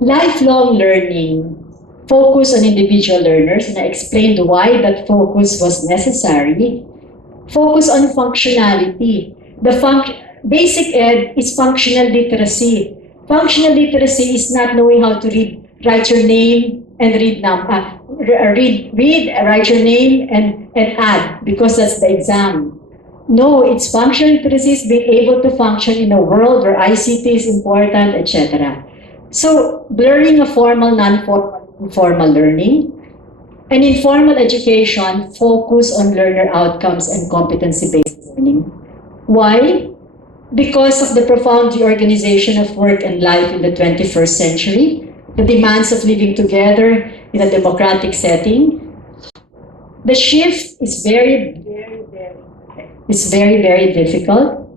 Lifelong learning, focus on individual learners, and I explained why that focus was necessary. Focus on functionality. Basic ed is functional literacy. Functional literacy is not knowing how to write your name and write your name and add because that's the exam. No, it's functional literacy is being able to function in a world where ICT is important, etc. So blurring of formal, non-formal, informal learning, and informal education focus on learner outcomes and competency-based learning. Why? Because of the profound reorganization of work and life in the 21st century, the demands of living together in a democratic setting, the shift is very difficult.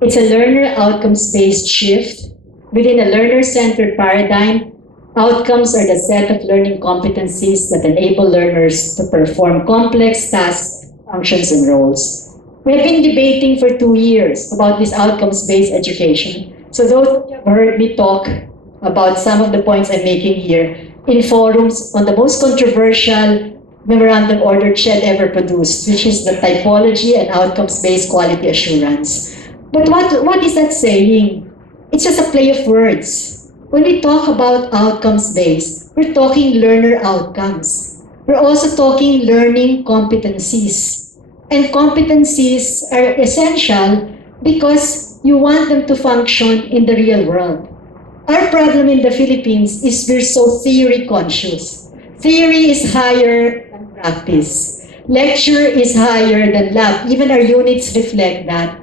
It's a learner outcomes-based shift. Within a learner-centered paradigm, outcomes are the set of learning competencies that enable learners to perform complex tasks, functions, and roles. We have been debating for 2 years about this outcomes-based education. So those who have heard me talk about some of the points I'm making here in forums on the most controversial memorandum order CHED ever produced, which is the typology and outcomes-based quality assurance. But what is that saying? It's just a play of words. When we talk about outcomes-based, we're talking learner outcomes. We're also talking learning competencies. And competencies are essential because you want them to function in the real world. Our problem in the Philippines is we're so theory conscious. Theory is higher than practice. Lecture is higher than lab. Even our units reflect that.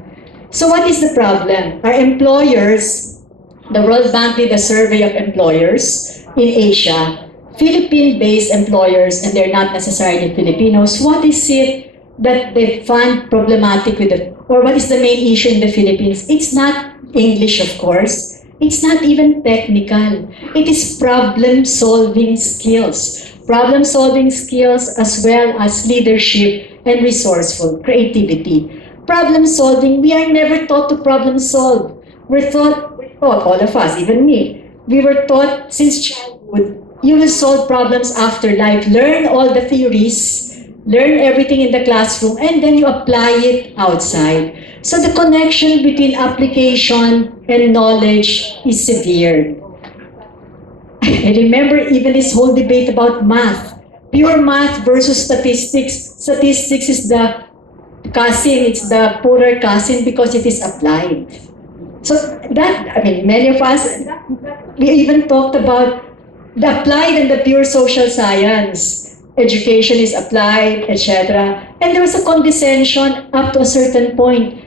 So what is the problem? Our employers, the World Bank did a survey of employers in Asia, Philippine-based employers, and they're not necessarily Filipinos. What is it that they find problematic with it? Or what is the main issue in the Philippines? It's not English, of course. It's not even technical. It is problem-solving skills. Problem-solving skills as well as leadership and resourceful creativity. Problem solving, we are never taught to problem solve. We're taught, all of us, even me, we were taught since childhood, you will solve problems after life. Learn all the theories, learn everything in the classroom, and then you apply it outside. So the connection between application and knowledge is severe. I remember even this whole debate about math. Pure math versus statistics. Statistics is the cousin, it's the poorer cousin because it is applied. So that, many of us, we even talked about the applied and the pure social science. Education is applied, etc. And there was a condescension up to a certain point,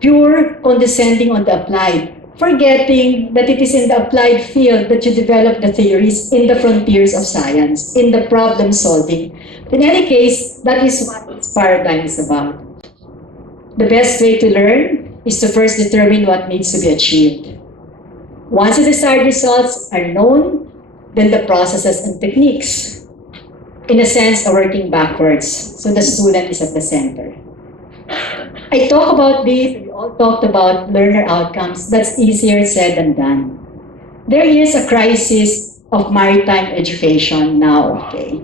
pure condescending on the applied, forgetting that it is in the applied field that you develop the theories in the frontiers of science, in the problem solving. In any case, that is what this paradigm is about. The best way to learn is to first determine what needs to be achieved. Once the desired results are known, then the processes and techniques, in a sense, are working backwards. So the student is at the center. I talk about this, we all talked about learner outcomes. That's easier said than done. There is a crisis of maritime education now, okay?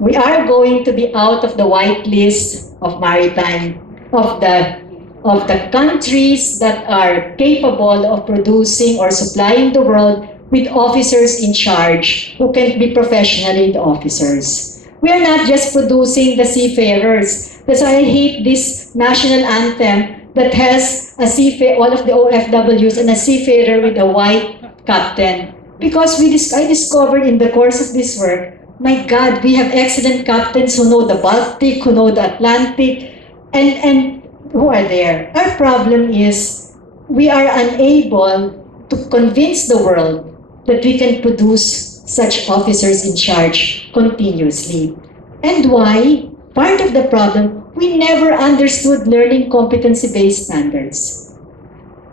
We are going to be out of the white list of maritime of the countries that are capable of producing or supplying the world with officers in charge who can be professionally the officers. We are not just producing the seafarers. That's why I hate this national anthem that has all of the OFWs and a seafarer with a white captain. Because I discovered in the course of this work, my God, we have excellent captains who know the Baltic, who know the Atlantic, and who are there. Our problem is we are unable to convince the world that we can produce such officers in charge continuously. And why? Part of the problem, we never understood learning competency-based standards.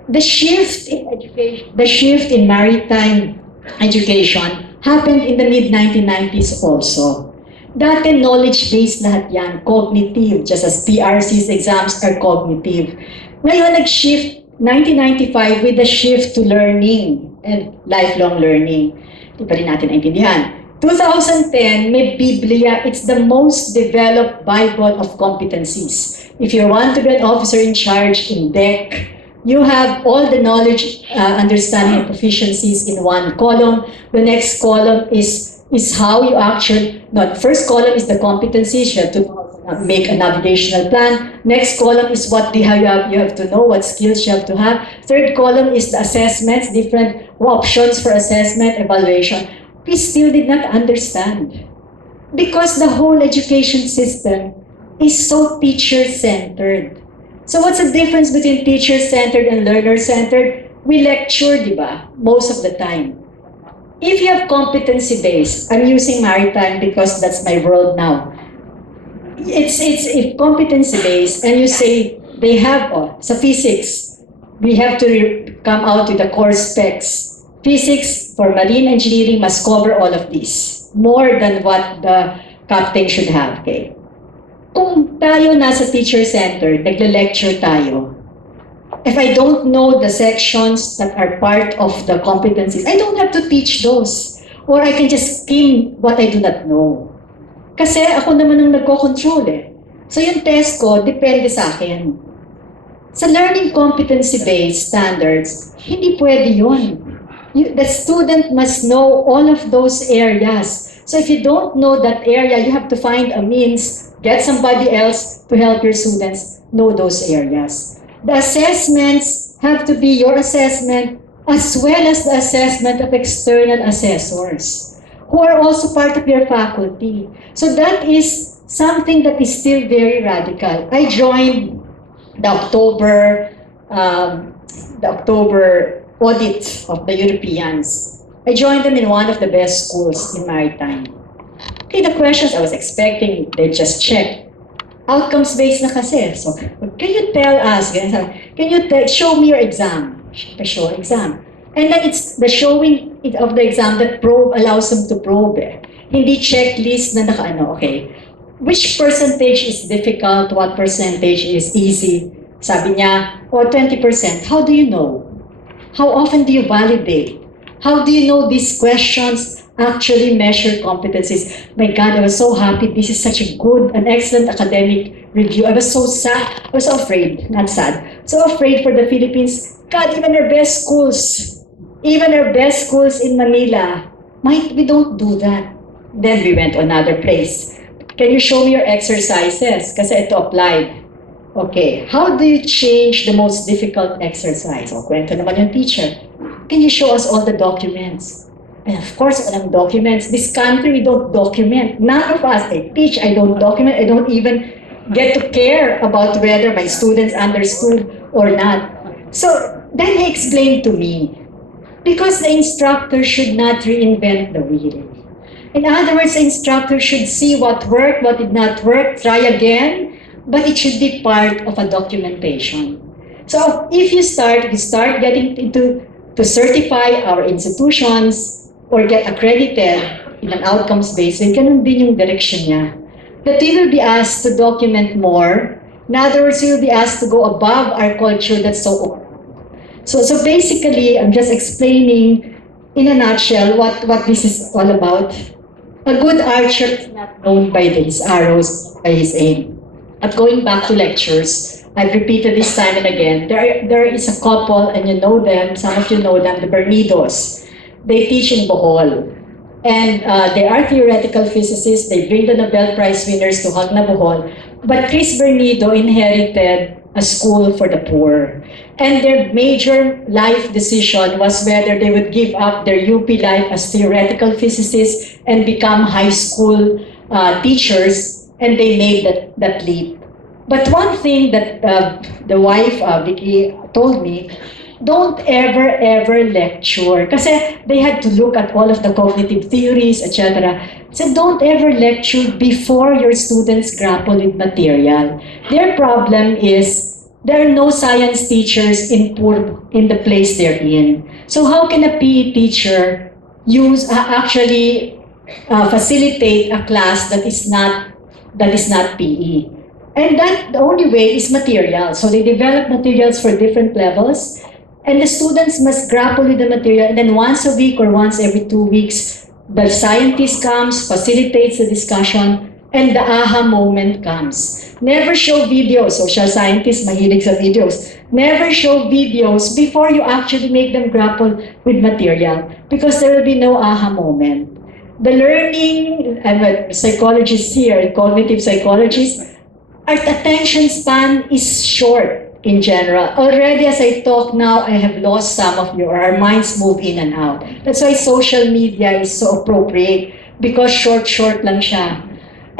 The shift in maritime education happened in the mid-1990s also. Dati knowledge-based lahat yan, cognitive, just as PRC's exams are cognitive. Ngayon nag-shift, 1995 with the shift to learning. and lifelong learning. Di pa rin natin naintindihan. 2010, may Biblia. It's the most developed Bible of competencies. If you want to be an officer in charge in DEC, you have all the knowledge, understanding, and proficiencies in one column. The next column is how you actually, no, the first column is the competencies. You have to make a navigational plan. Next column is what you have to know, what skills you have to have. Third column is the assessments, different options for assessment, evaluation. We still did not understand because the whole education system is so teacher-centered. So what's the difference between teacher-centered and learner-centered? We lecture, di ba? Most of the time. If you have competency-based, I'm using maritime because that's my world now. It's competency-based, and you say they have, sa physics, we have to come out with the core specs. Physics for marine engineering must cover all of these, more than what the captain should have. Okay? Kung tayo nasa teacher-centered, nagle-lecture tayo, if I don't know the sections that are part of the competencies, I don't have to teach those. Or I can just skim what I do not know. Kasi ako naman ang nagko-control eh. So yung test ko, depende sa akin. Sa learning competency-based standards, hindi pwede yun. The student must know all of those areas. So if you don't know that area, you have to find a means, get somebody else to help your students know those areas. The assessments have to be your assessment as well as the assessment of external assessors who are also part of your faculty. So that is something that is still very radical. I joined the October audit of the Europeans. I joined them in one of the best schools in maritime. Okay, the questions I was expecting, they just check. Outcomes-based na kasi. So, can you tell us, show me your exam. Show exam. And then it's the showing of the exam that probe allows them to probe. Hindi checklist na nakaano, okay. Which percentage is difficult, what percentage is easy? Sabi niya, 20%. How do you know? How often do you validate? How do you know these questions actually measure competencies? My God, I was so happy. This is such a good, an excellent academic review. I was so sad. I was so afraid, not sad. So afraid for the Philippines. God, even our best schools in Manila, we don't do that. Then we went to another place. Can you show me your exercises? Kasi ito applied. Okay, how do you change the most difficult exercise? O, kwento naman yung teacher. Can you show us all the documents? And of course, walang documents. This country, we don't document. None of us, I teach, I don't document. I don't even get to care about whether my students understood or not. So then he explained to me, because the instructor should not reinvent the wheel. In other words, the instructor should see what worked, what did not work, try again, but it should be part of a documentation. So if you start getting to certify our institutions or get accredited in an outcomes-based, ganun din yung direction niya. That we will be asked to document more. In other words, we will be asked to go above our culture that's so old. So basically, I'm just explaining in a nutshell what this is all about. A good archer is not known by his arrows, by his aim. At going back to lectures, I've repeated this time and again, there is a couple, and you know them, some of you know them, the Bernidos. They teach in Bohol. And they are theoretical physicists. They bring the Nobel Prize winners to Hagna Bohol. But Chris Bernido inherited a school for the poor. And their major life decision was whether they would give up their UP life as theoretical physicists and become high school teachers, and they made that leap. But one thing that the wife, Vicky, told me, don't ever lecture. Kasi they had to look at all of the cognitive theories, etc. So don't ever lecture before your students grapple with material. Their problem is there are no science teachers in the place they're in. So how can a PE teacher facilitate a class that is not PE? And that the only way is material. So they develop materials for different levels. And the students must grapple with the material, and then once a week or once every 2 weeks, the scientist comes, facilitates the discussion, and the aha moment comes. Never show videos. Social scientists, mahilig sa videos. Never show videos before you actually make them grapple with material, because there will be no aha moment. The learning, I'm a psychologist here, cognitive psychologist, our attention span is short in general. Already as I talk now, I have lost some of you, or our minds move in and out. That's why social media is so appropriate, because short lang siya.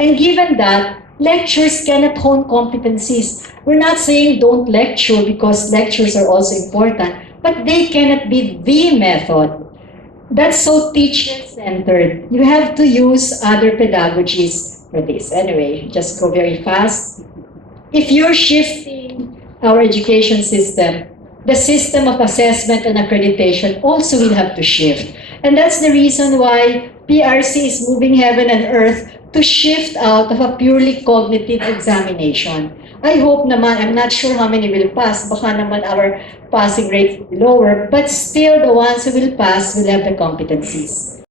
And given that, lectures cannot hone competencies. We're not saying don't lecture, because lectures are also important, but they cannot be the method. That's so teacher-centered. You have to use other pedagogies for this. Anyway, just go very fast. If you're shifting our education system, the system of assessment and accreditation also will have to shift. And that's the reason why PRC is moving heaven and earth to shift out of a purely cognitive examination. I hope naman, I'm not sure how many will pass, baka naman our passing rate will be lower, but still the ones who will pass will have the competencies.